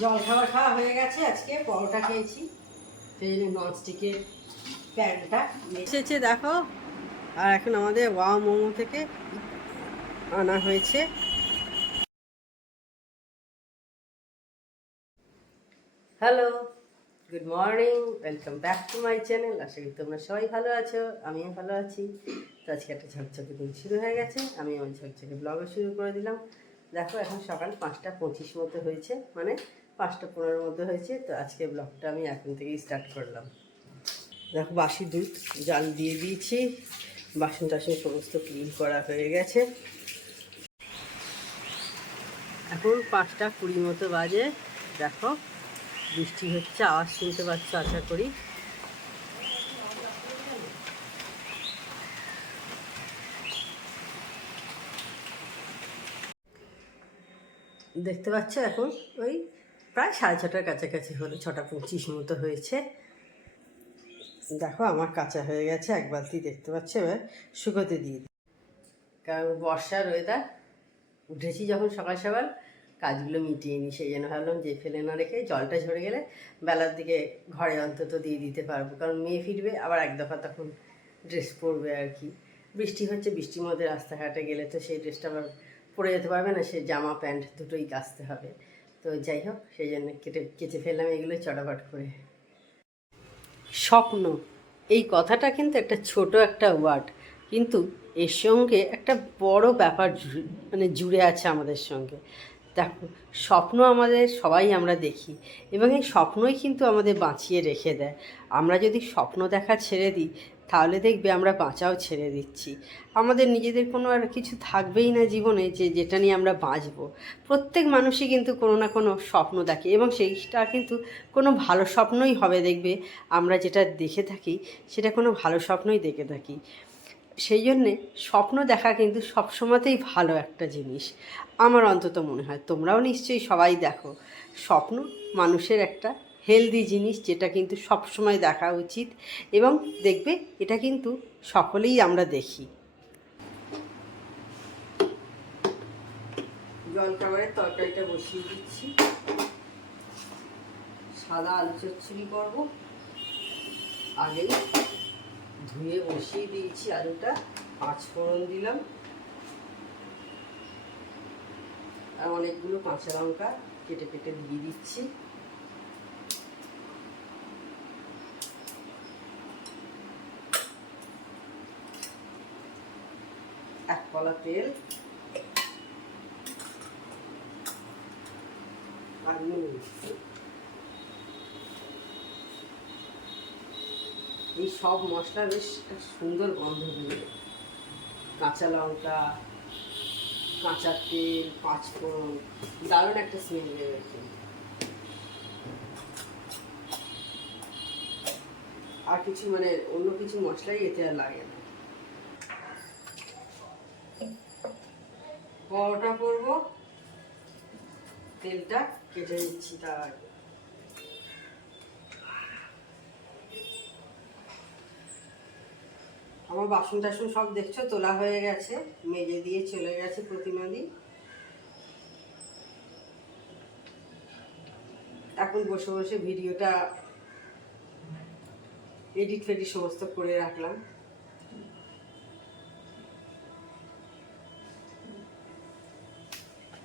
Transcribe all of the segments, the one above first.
জল খাবার খাওয়া হয়ে গেছে আজকে, পরোটা খেয়েছি। ননস্টিকের প্যানটা এসেছে, দেখো। আর এখন আমাদের ওয়াও মোমো থেকে আনা হয়েছে। Hello, good morning, welcome back to my channel. আশা করি তোমরা সবাই ভালো আছো, আমিও ভালো আছি। তো আজকে একটা ঝকঝকে দিন শুরু হয়ে গেছে, আমি আমার ঝকঝকে ব্লগও শুরু করে দিলাম। দেখো, এখন সকাল পাঁচটা পঁচিশ মতো হয়েছে মানে পাঁচটা পনেরোর মতো হয়েছে, তো আজকে ব্লগটা আমি এখন থেকেই স্টার্ট করলাম। দেখো, বাসি দুধ জাল দিয়ে দিয়েছি, বাসন টাসন সমস্ত ক্লিন করা হয়ে গেছে। এখন পাঁচটা কুড়ি মতো বাজে, দেখো, বৃষ্টি হচ্ছে, আওয়াজ শুনতে পাচ্ছ, আশা করি। দেখতে পাচ্ছ এখন ওই প্রায় সাড়ে ছটার কাছাকাছি হলো, ছটা পঁচিশ মতো হয়েছে। দেখো আমার কাঁচা হয়ে গেছে, এক বালতি দেখতে পাচ্ছ এবার শুকোতে দিয়ে কারণ বর্ষার ওয়েদার উঠেছি যখন সকাল সকাল, কাজগুলো মিটিয়ে নিই, সেই জন্য ভাবলাম যে ফেলে না রেখে জলটা ঝরে গেলে বেলার দিকে ঘরে অন্তত দিয়ে দিতে পারব। কারণ মেয়ে ফিরবে, আবার এক দফা তখন ড্রেস পরবে আর কি। বৃষ্টি হচ্ছে, বৃষ্টির মধ্যে রাস্তাঘাটে গেলে তো সেই ড্রেসটা আবার পরে যেতে পারবে না, সে জামা, প্যান্ট দুটোই কাচতে হবে। তো যাই হোক, সেই জন্য কেটে, কেচে ফেললাম এগুলো চটাপট করে। স্বপ্ন, এই কথাটা কিন্তু একটা ছোট একটা ওয়ার্ড, কিন্তু এর সঙ্গে একটা বড় ব্যাপার মানে জুড়ে আছে আমাদের সঙ্গে। দেখো, স্বপ্ন আমাদের সবাই আমরা দেখি, এবং এই স্বপ্নই কিন্তু আমাদের বাঁচিয়ে রেখে দেয়। আমরা যদি স্বপ্ন দেখা ছেড়ে দিই তাহলে দেখবে আমরা বাঁচাও ছেড়ে দিচ্ছি। আমাদের নিজেদের কোনো আর কিছু থাকবেই না জীবনে যে, যেটা নিয়ে আমরা বাঁচবো। প্রত্যেক মানুষই কিন্তু কোনো না কোনো স্বপ্ন দেখে এবং সেইটা কিন্তু কোনো ভালো স্বপ্নই হবে দেখবে। আমরা যেটা দেখে থাকি, সেটা কোনো ভালো স্বপ্নই দেখে থাকি। সেই জন্যে স্বপ্ন দেখা কিন্তু সবসময়তেই ভালো একটা জিনিস। আমার অন্তত মনে হয়, তোমরাও নিশ্চয়ই সবাই দেখো। স্বপ্ন মানুষের একটা হেলদি জিনিস যেটা কিন্তু সবসময় দেখা উচিত এবং দেখবে এটা কিন্তু সকলেই আমরা দেখি। জল জলখাবারের তরকারিটা বসিয়ে দিচ্ছি। সাদা আলু চচ্চড়ি করব। আগেই ধুয়ে বসিয়ে দিয়েছি আলুটা। পাঁচ ফোড়ন দিলাম। আর অনেকগুলো কাঁচা লঙ্কা কেটে কেটে দিয়ে দিচ্ছি। এক কলা তেল। আর নুন এই সব মশলা বেশ সুন্দর গন্ধ বেরোবে কাঁচা লঙ্কা, কাঁচা তেল, পাঁচফোড়ন, দারুণ একটা স্মেল বেরোচ্ছে আর কিছু মানে অন্য কিছু মশলাই এতে আর লাগে না। পরোটা করব। তেলটা কেটে নিচ্ছি তার আগে। আমার বাসন টাসন সব দেখছ, তোলা হয়ে গেছে, মেজে দিয়ে চলে গেছে প্রতিমাদি এখন বসে বসে ভিডিওটা এডিট ফেডিট সমস্ত করে রাখলাম।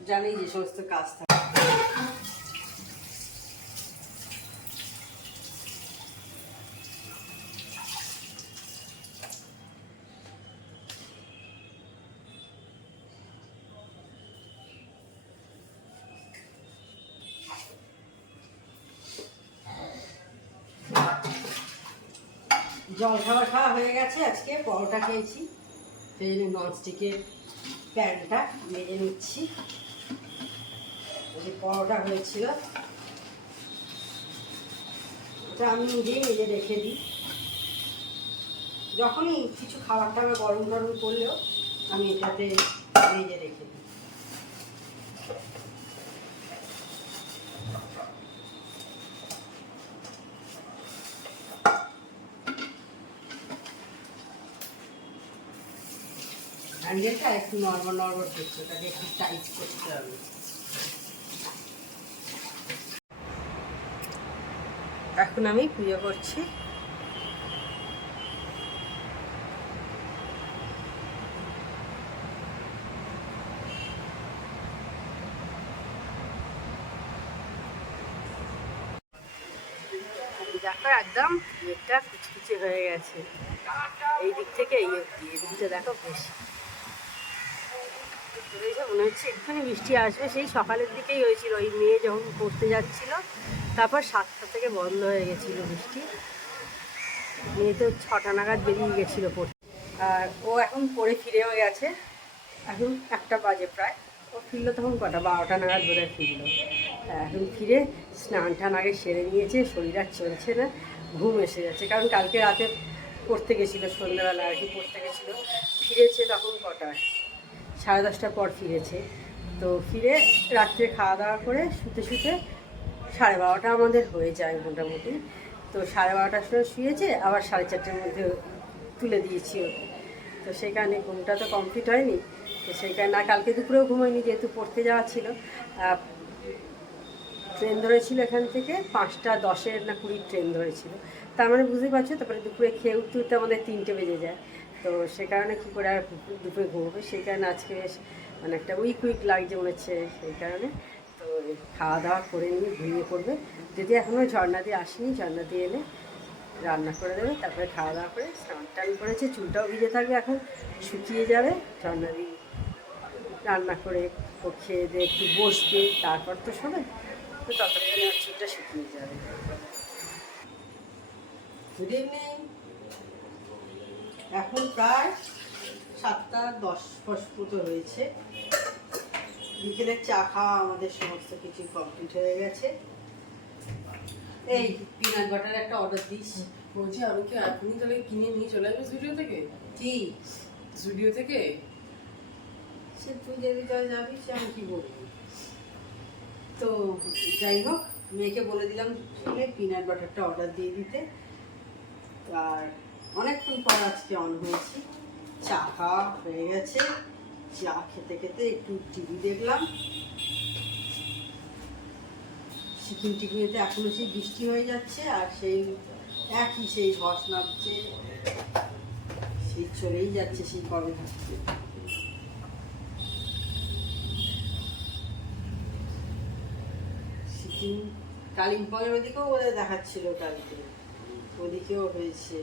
জানি যে সমস্ত কাজ থাকে। জল খাবার খাওয়া হয়ে গেছে আজকে, পরোটা খেয়েছি। সেই জন্য ননস্টিকের প্যানটা মেজে নিচ্ছি। যে পরোটা হয়েছিল, ওটা আমি নিজেই মেজে রেখে দিই। যখনই কিছু খাবার টাবার গরম গরম করলেও আমি এটাতে মেজে রেখে দিই। হ্যান্ডেলটা একটু নর্মাল নর্মাল করছে ওটাকে একটু টাইট করতে হবে। এখন আমি পুজো করছি। দেখো একদম মেঘটা কুচকুচে হয়ে গেছে। এই দিক থেকে এই অব্দি এই দিকটা দেখো বেশি। মনে হচ্ছে একটুখানি বৃষ্টি আসবে, সেই সকালের দিকেই হয়েছিল। ওই মেয়ে যখন পড়তে যাচ্ছিল তারপর সাতটা থেকে বন্ধ হয়ে গেছিল বৃষ্টি। মেয়ে তো ছটা নাগাদ বেরিয়ে গেছিল পড়তে। আর ও এখন পড়ে ফিরেও গেছে। এখন একটা বাজে প্রায়। ও ফিরলো তখন কটা? বারোটা নাগাদ বোধহয় ফিরলো। হ্যাঁ, এখন ফিরে স্নান টান আগে সেরে নিয়েছে শরীর আর চলছে না ঘুম এসে যাচ্ছে। কারণ কালকে রাতে পড়তে গেছিল সন্ধ্যাবেলা আর কি পড়তে গেছিল। ফিরেছে তখন কটায় সাড়ে দশটার পর ফিরেছে। তো ফিরে রাত্রে খাওয়া দাওয়া করে শুতে শুতে সাড়ে বারোটা আমাদের হয়ে যায় মোটামুটি। তো সাড়ে বারোটার সময় শুয়েছে, আবার সাড়ে চারটের মধ্যে তুলে দিয়েছি ওকে। তো সেই কারণে ঘুমটা তো কমপ্লিট হয়নি, তো সেই কারণে কালকে দুপুরেও ঘুমোয়নি যেহেতু পড়তে যাওয়া ছিল। ট্রেন ধরেছিল এখান থেকে, পাঁচটা দশের না কুড়ির ট্রেন ধরেছিল। তার মানে বুঝতেই পারছ, তারপরে দুপুরে খেয়ে উঠতে উঠতে আমাদের তিনটে বেজে যায়। তো সে কারণে কী করে আর দুপুরে ঘুমোবে? সেই কারণে আজকে বেশ মানে একটা উইক উইক লাগছে মনে হচ্ছে, সেই কারণে। খাওয়া দাওয়া করে নিয়ে ঘুমিয়ে পড়বে। যদি এখনও ঝর্ণা দিয়ে আসেনি, ঝর্ণা দিয়ে এলে রান্না করে দেবে। তারপরে খাওয়া দাওয়া করে স্নান টান করেছে, চুলটাও ভিজে থাকবে এখন, শুকিয়ে যাবে। ঝর্ণা দিয়ে রান্না করে খেয়ে দিয়ে একটু বসবে, তারপর তো শোবে তো ততক্ষণে আর চুলটা শুকিয়ে যাবে। গুড ইভিনিং এখন প্রায় সাতটা দশ দশ মতো হয়েছে। বিকেলের চা খাওয়া আমাদের সমস্ত কিছু কমপ্লিট হয়ে গেছে। এই পিনাট বাটার একটা অর্ডার দিস। বলছি আমি কি এখনই তাহলে কিনে নিয়ে চলে আসব স্টুডিও থেকে? কি? স্টুডিও থেকে? সে তুই যদি যাবি সে আমি কি বলব? তো যাই হোক মেয়েকে বলে দিলাম পিনাট বাটারটা অর্ডার দিয়ে দিতে। আর অনেকক্ষণ পর আজকে অন হয়েছি। চা খাওয়া হয়ে গেছে। চা খেতে খেতে একটু টিভি দেখলাম। সিকিম টিকিমেতে এখনও সেই বৃষ্টি হয়ে যাচ্ছে আর সেই একই সেই ধস নামছে। সেই চলেই যাচ্ছে সেই কবে থাকছে সিকিম, কালিম্পংয়ের ওদিকেও ওদের দেখাচ্ছিল কালকে। ওদিকেও হয়েছে।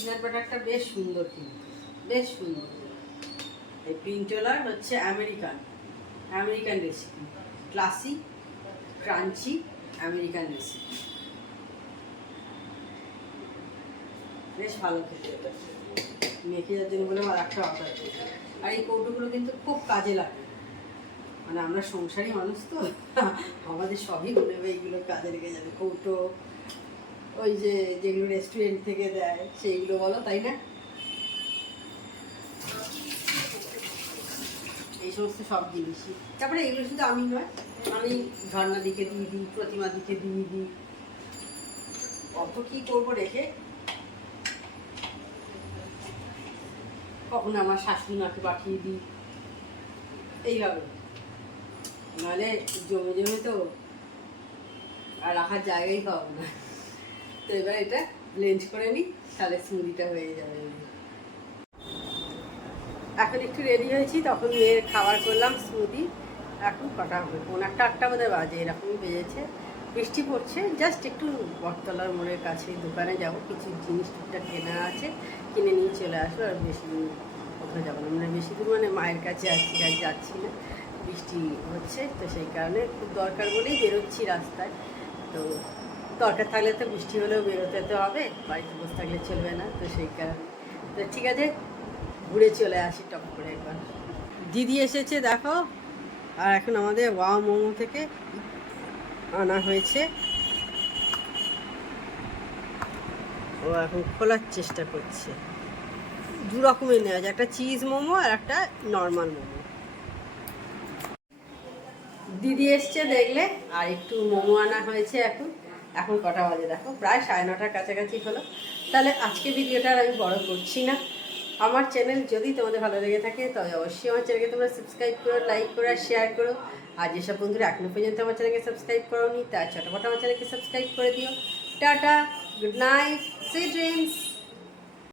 পিনাট বাটারটা বেশ সুন্দর কিন্তু, বেশ সুন্দর। এই পিন্টোলার হচ্ছে American American recipe classic crunchy American recipe বেশ ভালো খেতে মেখে যার জন্য বলে আর একটা অর্ডার আর এই কৌটোগুলো কিন্তু খুব কাজে লাগে। মানে আমরা সংসারী মানুষ তো, আমাদের সবই হবে এইগুলো কাজে লেগে যাবে। কৌটো ওই যে যেগুলো রেস্টুরেন্ট থেকে দেয়, সেইগুলো বলো, তাই না? এই সমস্ত সব জিনিসই। তারপরে এগুলো শুধু আমি নয়, আমি ঝর্ণা দিকে দিয়ে দিই, প্রতিমা দিকে দিয়ে দিই। কত কি করব রেখে? কখন আমার শাশুড়ি মাকে পাঠিয়ে দিই। এইভাবে। নাহলে জমে জমে তো আর রাখার জায়গাই পাবো না। তো এবার এটা ব্লেন্ড করে নিই, তাহলে স্মুদিটা হয়ে যাবে। এখন একটু রেডি হয়েছি, তখন মেয়ের খাবার করলাম স্মুদি এখন কটা হবে? কোন একটা আটটা বোধ বাজে, এরকমই বেজেছে। বৃষ্টি পড়ছে জাস্ট একটু বটতলার মোড়ের কাছে দোকানে যাব, কিছু জিনিস টুকটাক কেনা আছে, কিনে নিয়ে চলে আসব, আর বেশি দিন কোথাও যাব না। মানে বেশি দূর মানে মায়ের কাছে আসছি আর যাচ্ছি না। বৃষ্টি হচ্ছে, তো সেই কারণে খুব দরকার বলেই বেরোচ্ছি রাস্তায়। তো দরকার থাকলে তো বৃষ্টি হলেও বেরোতে তো হবে, বাড়িতে বসে থাকলে চলবে না, তো সেই কারণে। তো ঠিক আছে, ঘুরে চলে আসি টপ করে একবার। দিদি এসেছে, দেখো। আর এখন আমাদের ওয়া মোমো থেকে আনা হয়েছে। ও এখন খোলার চেষ্টা করছে। দু রকমের নেওয়া যায়, একটা চিজ মোমো আর একটা নর্মাল মোমো। দিদি এসছে দেখলে, আর একটু মোমো আনা হয়েছে এখন। এখন কটা বাজে দেখো, প্রায় সাড়ে নটার কাছাকাছি হলো। তাহলে আজকে ভিডিওটা আর আমি বড় করছি না। আমার চ্যানেল যদি তোমাদের ভালো লেগে থাকে, তবে অবশ্যই আমার চ্যানেলকে তোমরা সাবস্ক্রাইব করো লাইক করো আর শেয়ার করো। আর যেসব বন্ধুরা এখনও পর্যন্ত আমার চ্যানেলকে সাবস্ক্রাইব করো নি তার চটপট আমার চ্যানেলকে সাবস্ক্রাইব করে দিও। Tata good night see dreams